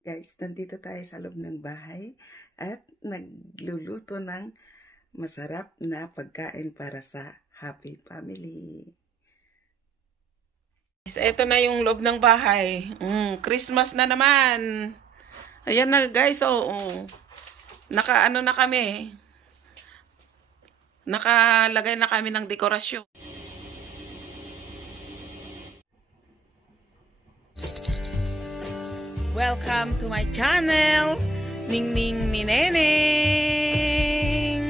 Guys, nandito tayo sa loob ng bahay at nagluluto ng masarap na pagkain para sa happy family. Ito na yung loob ng bahay. Christmas na naman. Ayan na guys, nakaano na kami. Nakalagay na kami ng dekorasyon. Welcome to my channel, Ningning ni Neneng.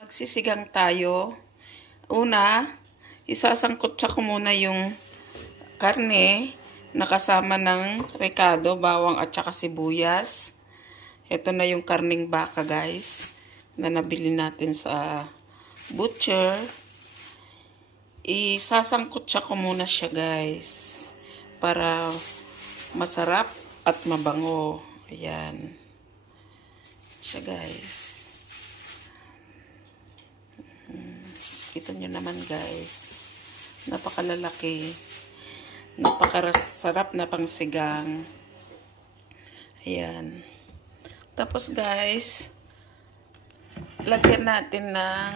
Magsisigang tayo. Una, isasangkot ko muna yung karne na kasama ng rekado, bawang at saka sibuyas. Ito na yung karning baka guys na nabili natin sa butcher. Isasangkot ko muna siya guys para masarap at mabango. Ayan siya guys. Kita nyo naman guys, napakalalaki, napakasarap na pangsigang. Ayan. Tapos guys, lagyan natin ng,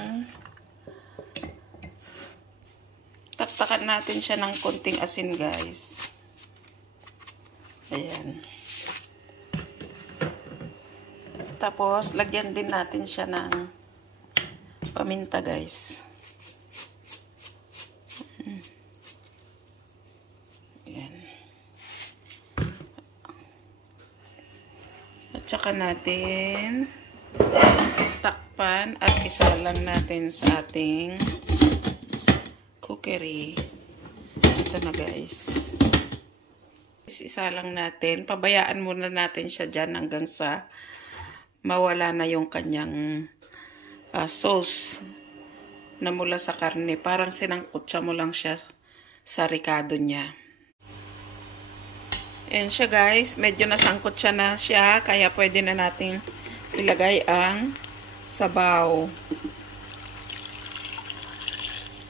taktakan natin siya ng konting asin guys. Ayan. Tapos lagyan din natin siya ng paminta guys. Ayan. At saka natin takpan at isalang natin sa ating cookery. Ito na guys. Isalang natin. Pabayaan muna natin siya dyan hanggang sa mawala na yung kanyang sauce na mula sa karne. Parang sinangkutsa mo lang siya sa rekado niya. Ayan siya guys. Medyo nasangkot siya na siya. Kaya pwede na natin ilagay ang sabaw.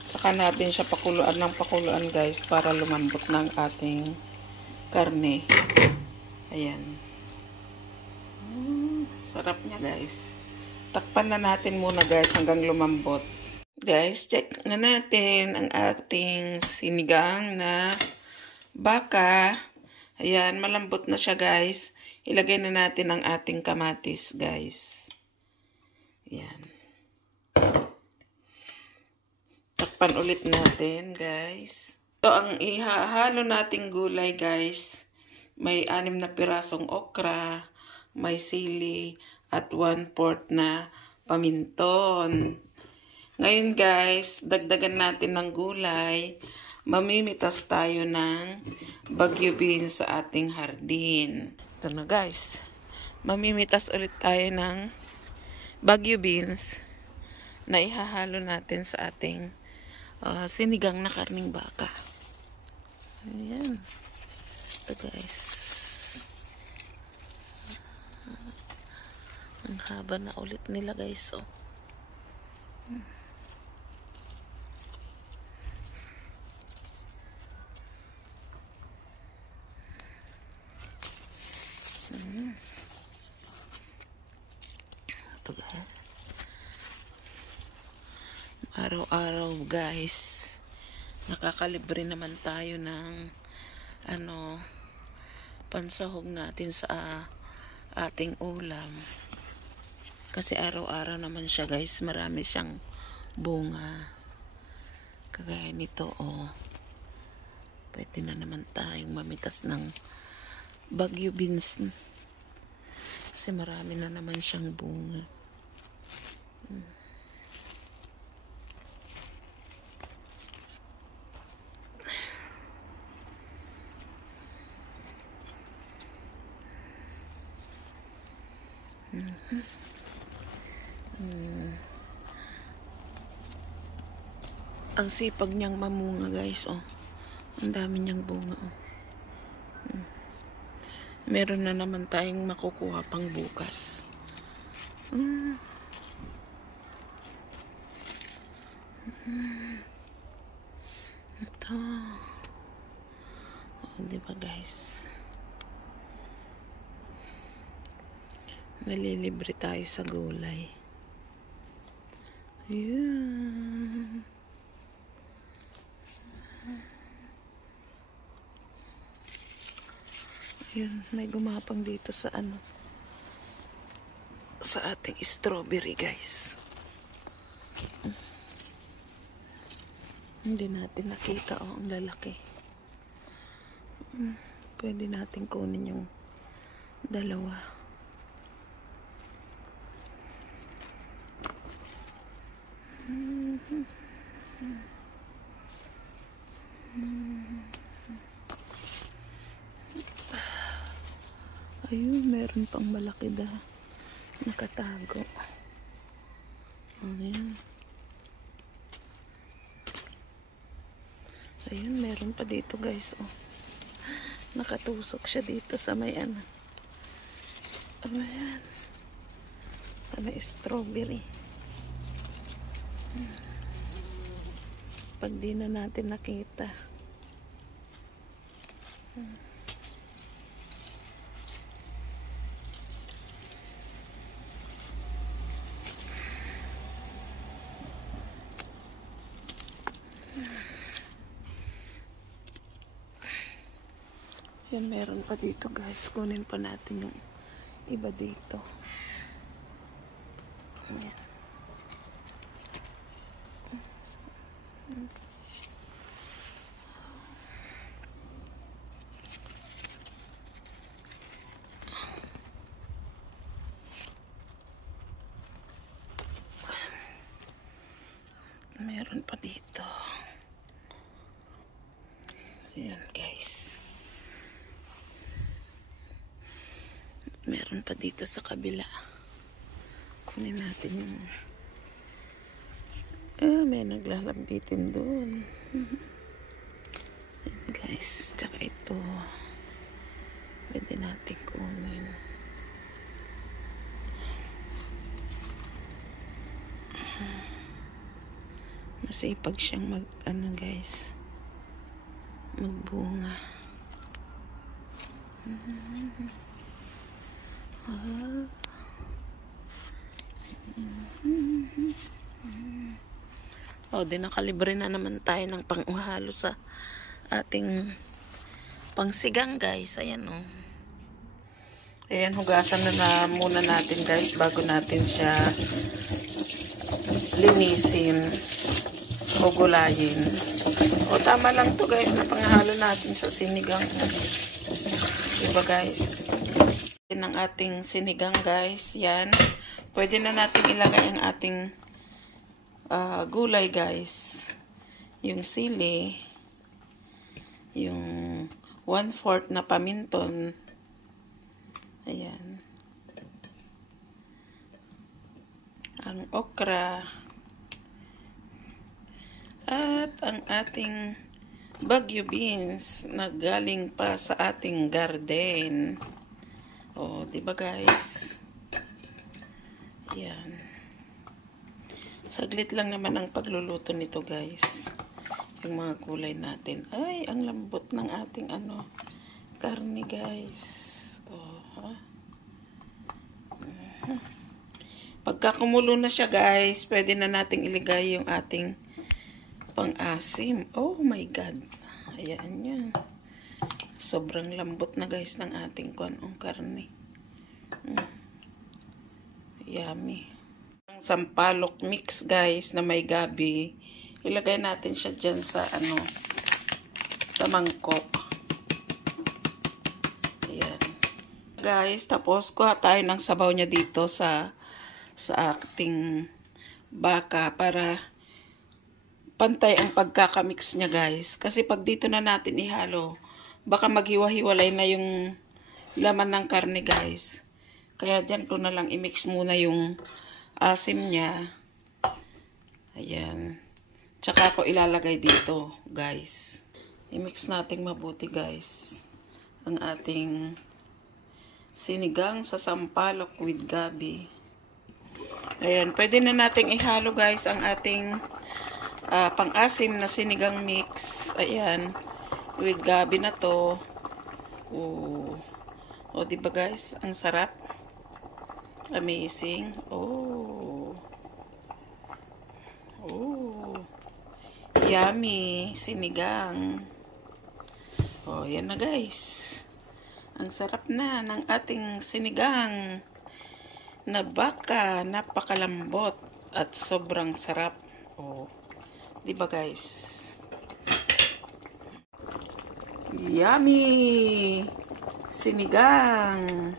Saka natin siya pakuluan ng pakuluan guys para lumambot ng ating karne. Ayan. Sarap niya guys. Takpan na natin muna guys hanggang lumambot. Guys, check na natin ang ating sinigang na baka. Ayan, malambot na siya guys. Ilagay na natin ang ating kamatis guys. Ayan. Takpan ulit natin guys. Ito ang ihahalo nating gulay guys. May 6 na pirasong okra, may sili, at 1/4 na paminton. Ngayon guys, dagdagan natin ng gulay. Mamimitas tayo ng bagyo beans sa ating hardin. Ito na guys. Mamimitas ulit tayo ng bagyo beans na ihahalo natin sa ating sinigang na karning baka. Ayan. Ito guys. Ang haba na ulit nila guys. Ito guys. Araw-araw guys. Nakakalibre naman tayo ng pansahog natin sa ating ulam. Kasi araw-araw naman siya guys. Marami siyang bunga. Kagaya nito pwede na naman tayong mamitas ng bagyo beans. Kasi marami na naman siyang bunga. Ang sipag niyang mamunga guys. Ang dami niyang bunga. Meron na naman tayong makukuha pang bukas. Ito. Di ba guys? Nalilibre tayo sa gulay. Ayan. Ayan, may gumapang dito sa ano, sa ating strawberry guys. Hindi natin nakita, oh, ang lalaki. Pwede natin kunin yung dalawa. Ayun, meron pang malaki da nakatago. Ayan. Ayun, meron pa dito guys, oh. Nakatusok siya dito sa may ano. Ayan. Sa may strawberry. Pag di na natin nakita. Yan, meron pa dito guys. Kunin pa natin yung iba dito. Yan. Meron pa dito. Ayan guys. Meron pa dito sa kabila. Kunin natin yung may naglalambitin doon. Ayan guys. Tsaka ito. Pwede natin kunin. Masipag siyang mag ano guys, magbunga. Oh, di nakalibre na naman tayo ng panghalo sa ating pangsigang guys. Ayan oh. Ayan, hugasan na muna natin guys bago natin siya linisin o gulayin. O tama lang to guys na panghalo natin sa sinigang. Diba guys? Yan ang ating sinigang guys. Yan. Pwede na natin ilagay ang ating gulay guys. Yung sili. Yung 1/4 na paminton. Ayan. Ang okra. At ang ating Baguio beans na galing pa sa ating garden. Oh, 'di ba guys? Yan. Saglit lang naman ang pagluluto nito, guys. Yung mga gulay natin. Ay, ang lambot ng ating ano, karne, guys. Oh, ha? Pagka kumulo na siya, guys, pwede na nating iligay yung ating pang-asim. Oh my God. Ayan yan. Sobrang lambot na guys ng ating karne. Yummy. Ang sampalok mix guys na may gabi. Ilagay natin siya dyan sa sa mangkok. Ayan. Guys, tapos kuha tayo ng sabaw niya dito sa ating baka para pantay ang pagkakamix niya guys. Kasi pag dito na natin ihalo, baka maghiwa-hiwalay na yung laman ng karne guys. Kaya dyan ko na lang i-mix muna yung asim niya. Ayan. Tsaka ako ilalagay dito guys. I-mix natin mabuti guys. Ang ating sinigang sa sampalok with gabi. Ayan. Pwede na nating ihalo guys ang ating pang-asim na sinigang mix. Ayan. with gabi na to. Oh. Oh, di ba guys? Ang sarap. Amazing. Oh. Oh. Yummy. Sinigang. Oh, yan na guys. Ang sarap na ng ating sinigang na baka. Napakalambot at sobrang sarap. Oh. Di ba guys? Yummy! Sinigang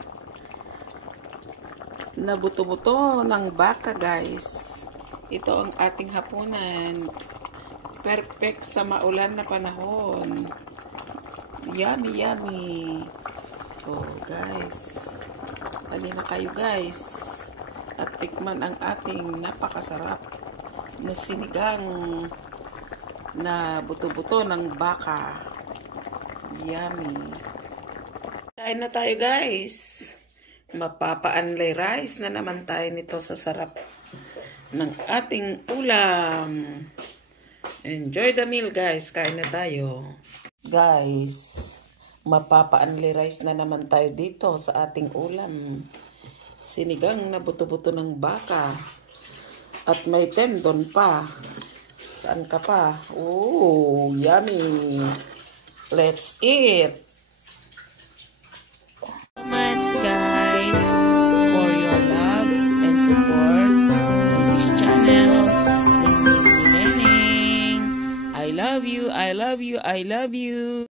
na buto-buto ng baka guys. Ito ang ating hapunan. Perfect sa maulan na panahon. Yummy, yummy. Oh guys. Halina kayo guys. At tikman ang ating napakasarap na sinigang na buto-buto ng baka. Yummy. Kain na tayo guys. Mapapa-anlay rice na naman tayo nito sa sarap ng ating ulam. Enjoy the meal guys. Kain na tayo. Guys, mapapa-anlay rice na naman tayo dito sa ating ulam. Sinigang na buto-buto ng baka. At may tendon pa. Saan ka pa? Oh, yummy. Let's eat. Much guys for your love and support on this channel. I love you, I love you, I love you.